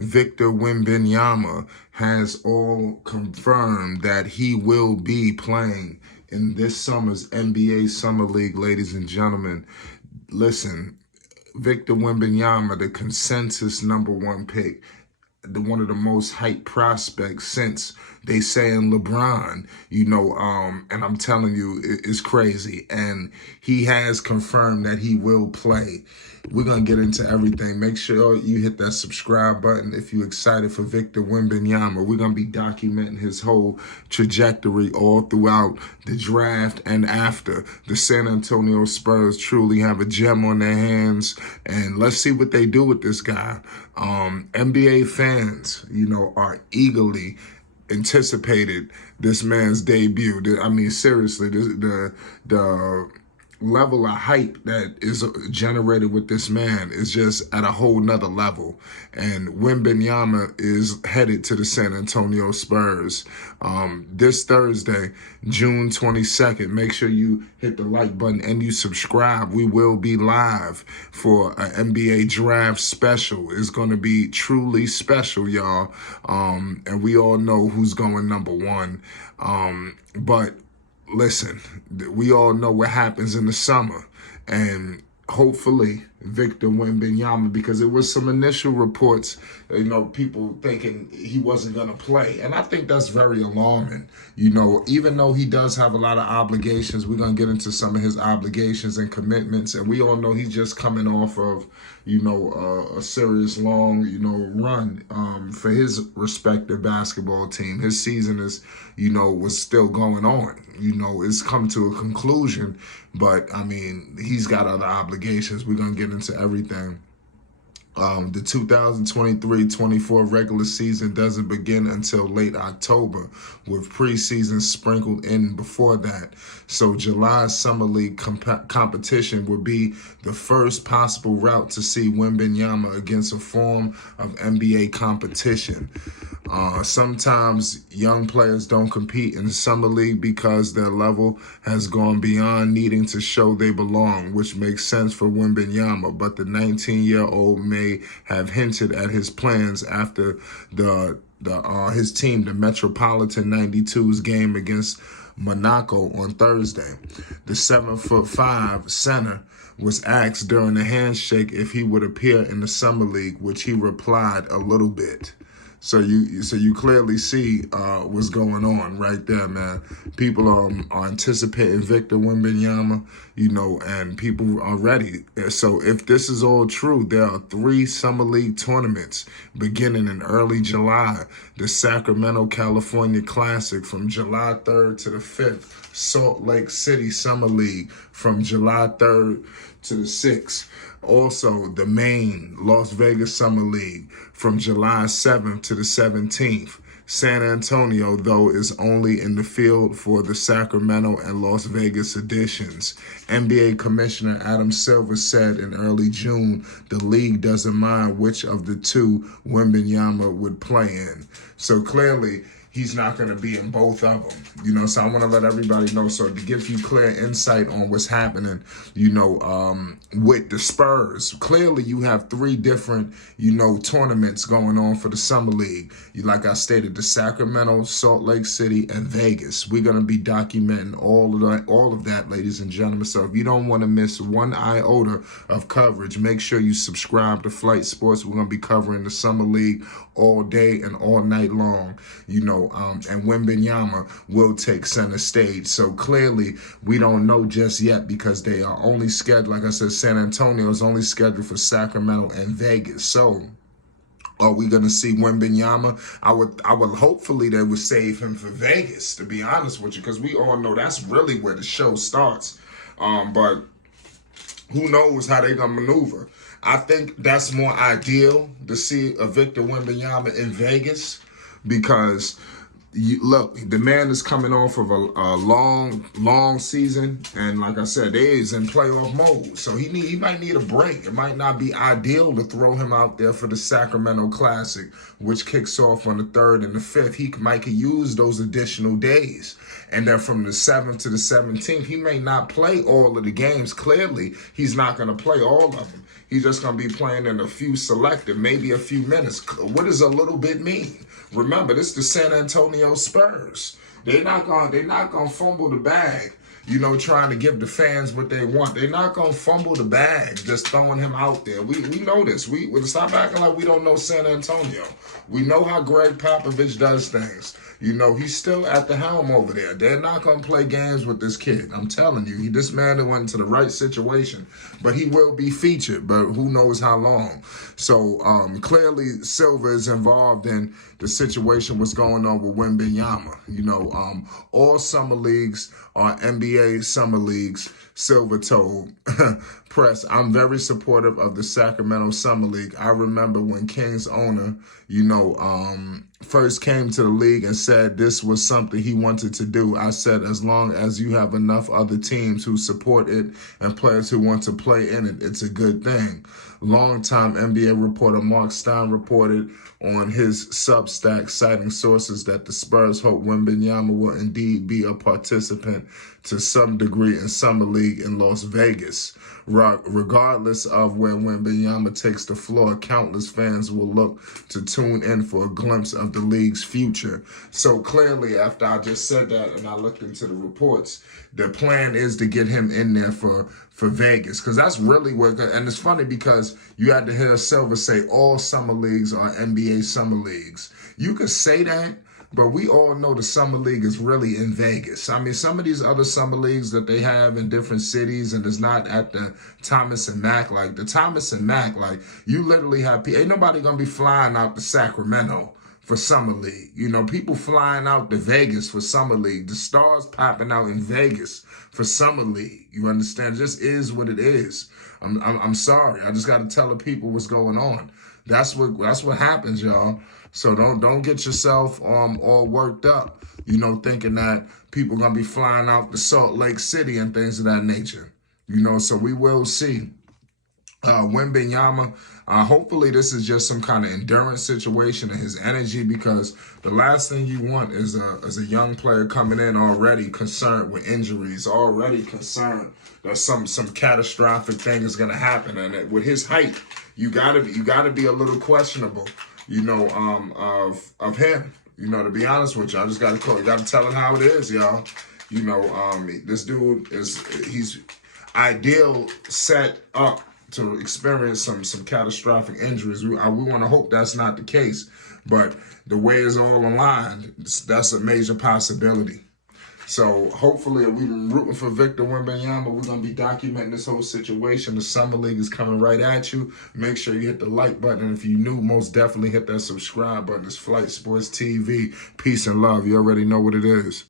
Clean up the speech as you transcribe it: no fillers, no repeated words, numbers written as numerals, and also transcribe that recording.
Victor Wembanyama has all confirmed that he will be playing in this summer's NBA Summer League, ladies and gentlemen. Listen, Victor Wembanyama, the consensus #1 pick, one of the most hyped prospects since they saying LeBron, and I'm telling you, it's crazy. And he has confirmed that he will play. We're going to get into everything. Make sure you hit that subscribe button if you're excited for Victor Wembanyama. We're going to be documenting his whole trajectory all throughout the draft and after. The San Antonio Spurs truly have a gem on their hands, and let's see what they do with this guy. NBA fans, are eagerly anticipated this man's debut. I mean, seriously, the level of hype that is generated with this man is just at a whole nother level. And Wembanyama is headed to the San Antonio Spurs this Thursday, June 22nd. Make sure you hit the like button and you subscribe. We will be live for an NBA draft special. It's going to be truly special, y'all. And we all know who's going #1. But listen, we all know what happens in the summer, and hopefully Victor Wembanyama, because there was some initial reports, people thinking he wasn't going to play. And I think that's very alarming. Even though he does have a lot of obligations, we're going to get into some of his obligations and commitments. And we all know he's just coming off of, a serious long, run for his respective basketball team. His season is, was still going on. It's come to a conclusion. But, I mean, he's got other obligations. We're going to get into everything. The 2023-24 regular season doesn't begin until late October, with preseason sprinkled in before that. So July's Summer League competition would be the first possible route to see Wembanyama against a form of NBA competition. Sometimes young players don't compete in the Summer League because their level has gone beyond needing to show they belong, which makes sense for Wembanyama. But the 19-year-old may have hinted at his plans after his team, the Metropolitan 92's game against Monaco on Thursday. The 7'5" center was asked during the handshake if he would appear in the Summer League, which he replied, "A little bit." So you clearly see what's going on right there, man. People are anticipating Victor Wembanyama, and people are ready. So if this is all true, there are 3 Summer League tournaments beginning in early July. The Sacramento, California Classic from July 3rd to the 5th. Salt Lake City Summer League from July 3rd to the 6th. Also, the main Las Vegas Summer League from July 7th to the 17th. San Antonio, though, is only in the field for the Sacramento and Las Vegas editions. NBA Commissioner Adam Silver said in early June the league doesn't mind which of the 2 Wembanyama would play in. So clearly, he's not going to be in both of them, so I want to let everybody know. So to give you clear insight on what's happening, with the Spurs, clearly you have 3 different, tournaments going on for the Summer League. Like I stated, the Sacramento, Salt Lake City, and Vegas. We're going to be documenting all of that, ladies and gentlemen. So if you don't want to miss one iota of coverage, make sure you subscribe to Flight Sports. We're going to be covering the Summer League all day and all night long, and Wembanyama will take center stage. So clearly, we don't know just yet because they are only scheduled, like I said, San Antonio is only scheduled for Sacramento and Vegas. So are we going to see Wembanyama? I would hopefully they would save him for Vegas, to be honest with you, because we all know that's really where the show starts. But who knows how they're going to maneuver. I think that's more ideal to see a Victor Wembanyama in Vegas because, look, the man is coming off of a long season, and like I said, they is in playoff mode, so he might need a break. It might not be ideal to throw him out there for the Sacramento Classic, which kicks off on the 3rd and the 5th. He might could use those additional days. And then from the 7th to the 17th, he may not play all of the games. Clearly, he's not going to play all of them. He's just going to be playing in a few selected, maybe a few minutes. What does a little bit mean? Remember, this is the San Antonio Spurs. They're not gonna fumble the bag, trying to give the fans what they want. They're not gonna fumble the bag, just throwing him out there. We know this. We stop acting like we don't know San Antonio. We know how Greg Popovich does things. He's still at the helm over there. They're not gonna play games with this kid. I'm telling you, this man went into the right situation, but he will be featured. But who knows how long? So clearly, Silver is involved in the situation. What's going on with Wembanyama? All summer leagues are NBA summer leagues. Silver told press, "I'm very supportive of the Sacramento Summer League. I remember when King's owner, first came to the league and said this was something he wanted to do. I said, as long as you have enough other teams who support it and players who want to play in it, it's a good thing." Longtime NBA reporter Mark Stein reported on his Substack, citing sources that the Spurs hope Wembanyama will indeed be a participant to some degree in Summer League in Las Vegas. Regardless of where Wembanyama takes the floor, countless fans will look to tune in for a glimpse of the league's future. So clearly, after I just said that and I looked into the reports, the plan is to get him in there for Vegas, because that's really what. And it's funny because you had to hear Silver say all summer leagues are NBA summer leagues. You could say that, but we all know the summer league is really in Vegas. I mean, some of these other summer leagues that they have in different cities, and it's not at the Thomas and Mack. Like the Thomas and Mack, like you literally have, ain't nobody gonna be flying out to Sacramento for Summer League. People flying out to Vegas for Summer League. The stars popping out in Vegas for Summer League. You understand? It just is what it is. I'm sorry. I just got to tell the people what's going on. That's what happens, y'all. So don't get yourself all worked up, thinking that people gonna be flying out to Salt Lake City and things of that nature. So we will see. Wembanyama, hopefully this is just some kind of endurance situation and his energy, because the last thing you want is a young player coming in already concerned with injuries, already concerned that some catastrophic thing is going to happen. And with his height, you gotta be a little questionable, of him. To be honest with you, I just gotta tell it how it is, y'all. This dude he's ideal set up to experience some catastrophic injuries. We want to hope that's not the case, but the way it's all aligned, that's a major possibility. So hopefully, we've been rooting for Victor Wembanyama. We're going to be documenting this whole situation. The Summer League is coming right at you. Make sure you hit the like button. And if you're new, most definitely hit that subscribe button. It's Flight Sports TV. Peace and love. You already know what it is.